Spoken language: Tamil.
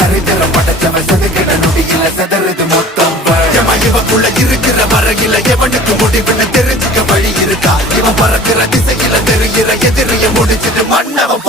சரித்திரம் படைச்சவன் செதுக்கிட நொடியில செதறது மொத்தம் இவக்குள்ள இருக்கிற வரையில எவனுக்கு முடிவுன்னு தெரிஞ்சுக்க வழி இருக்கா இவன் பறக்கிற திசையில தெரிகிற எதிரிய முடிச்சிட்டு மன்னவன்